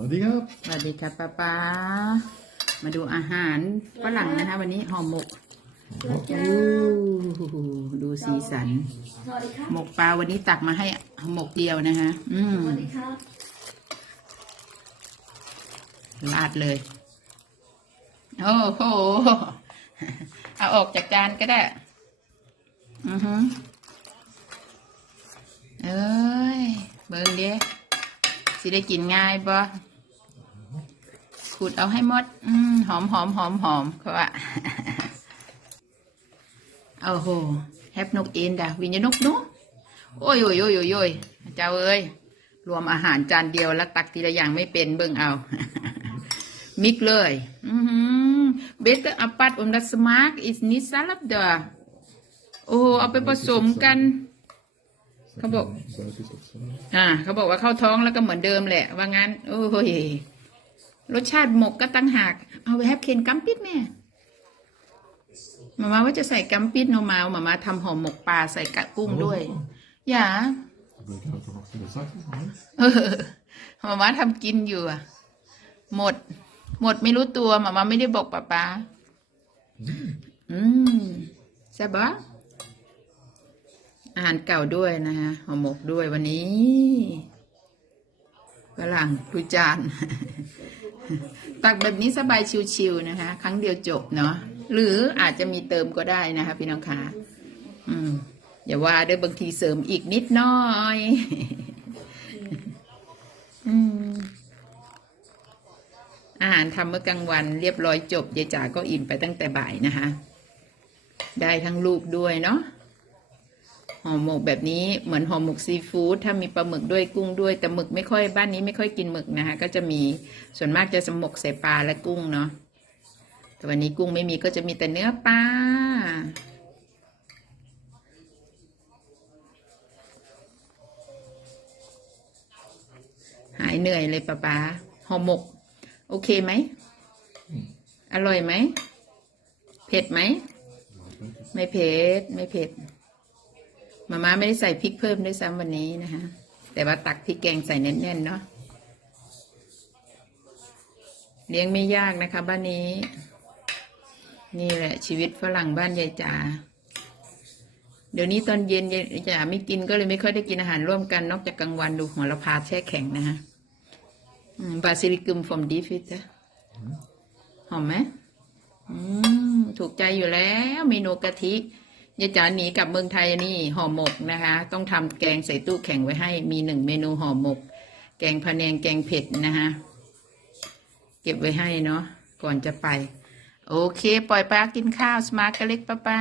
วัสดีครับ สวัสดีครับป้าป้า มาดูอาหารฝรั่งนะคะ วันนี้ห่อหมกดูดูสีสัน หมกปลาวันนี้ตักมาให้หมกเดียวนะคะ อืมลาดเลย โอ้โห เอาออกจากจานก็ได้ อือฮึเอ้ย เบิ่งเด้สิได้กินง่ายปะ ขูดเอาให้หมด อืมหอมหอมหอมหอมเขาว่าโอ้โหแฮปนกเอ็นดาวิญญาณนกนุโอ้ยโอ้ยโอ้ยโอ้ยโอ้ยเจ้าเอ้ยรวมอาหารจานเดียวแล้วตักทีละอย่างไม่เป็นเบิ่งเอา มิกเลยอือหือ better apart on the smaak is niet salad daar โอ้เอาไปผสมกันเขาบอก อ่า เขาบอกว่าเข้าท้องแล้วก็เหมือนเดิมแหละ ว่างั้น โอ้ย รสชาติหมกก็ตั้งหาก เอาไปแฮปเคนกัมปิดแม่มามาว่าจะใส่กัมปิดโนมาวมามาทำห่อหมกปลาใส่กะกุ้งด้วย อย่าเออหมามาทำกินอยู่อะหมด หมดไม่รู้ตัวหมามาไม่ได้บอกป้าป้าอืมแซ่บปะอาหารเก่าด้วยนะคะห่อหมกด้วยวันนี้ฝรั่งดูจาน ตักแบบนี้สบายชิวๆนะคะ ครั้งเดียวจบเนาะหรืออาจจะมีเติมก็ได้นะคะ พี่น้องคะอืมอย่าว่าด้วยบางทีเสริมอีกนิดน้อย อืมอาหารทำเมื่อกลางวันเรียบร้อยจบยายจ๋าก็อิ่มไปตั้งแต่บ่ายนะคะ ได้ทั้งลูกด้วยเนาะ ห่อหมกแบบนี้เหมือนห่อหมกซีฟู้ดถ้ามีปลาหมึกด้วยกุ้งด้วยแต่หมึกไม่ค่อยบ้านนี้ไม่ค่อยกินหมึกนะคะก็จะมีส่วนมากจะสมกใส่ปลาและกุ้งเนาะแต่วันนี้กุ้งไม่มีก็จะมีแต่เนื้อปลาหายเหนื่อยเลยป้าป๊าห่อหมก โอเคไหม อร่อยไหม เผ็ดไหม ไม่เผ็ด ไม่เผ็ด มาม่าไม่ได้ใส่พริกเพิ่มด้วยซ้ำวันนี้นะคะแต่ว่าตักพริกแกงใส่แน่นๆเนาะเลี้ยงไม่ยากนะคะ บ้านนี้ นี่แหละ ชีวิตฝรั่งบ้านยายจ๋าเดี๋ยวนี้ตอนเย็นยายจ๋าไม่กินก็เลยไม่ค่อยได้กินอาหารร่วมกันนอกจากกลางวันดูหัวละพาแช่แข็งนะคะบาซิลิกุมฟอมดีฟิตจ้ะหอมไหมอืมถูกใจอยู่แล้วเมนูกะทิ ยายจ๋าหนีกลับเมืองไทยนี่ห่อหมกนะคะ ต้องทำแกงใส่ตู้แข็งไว้ให้มีหนึ่งเมนูห่อหมก แกงพะแนงแกงเผ็ดนะคะเก็บไว้ให้เนาะก่อนจะไป โอเค ปล่อยปลากินข้าวสมาร์ทกะเล็กป้าป้า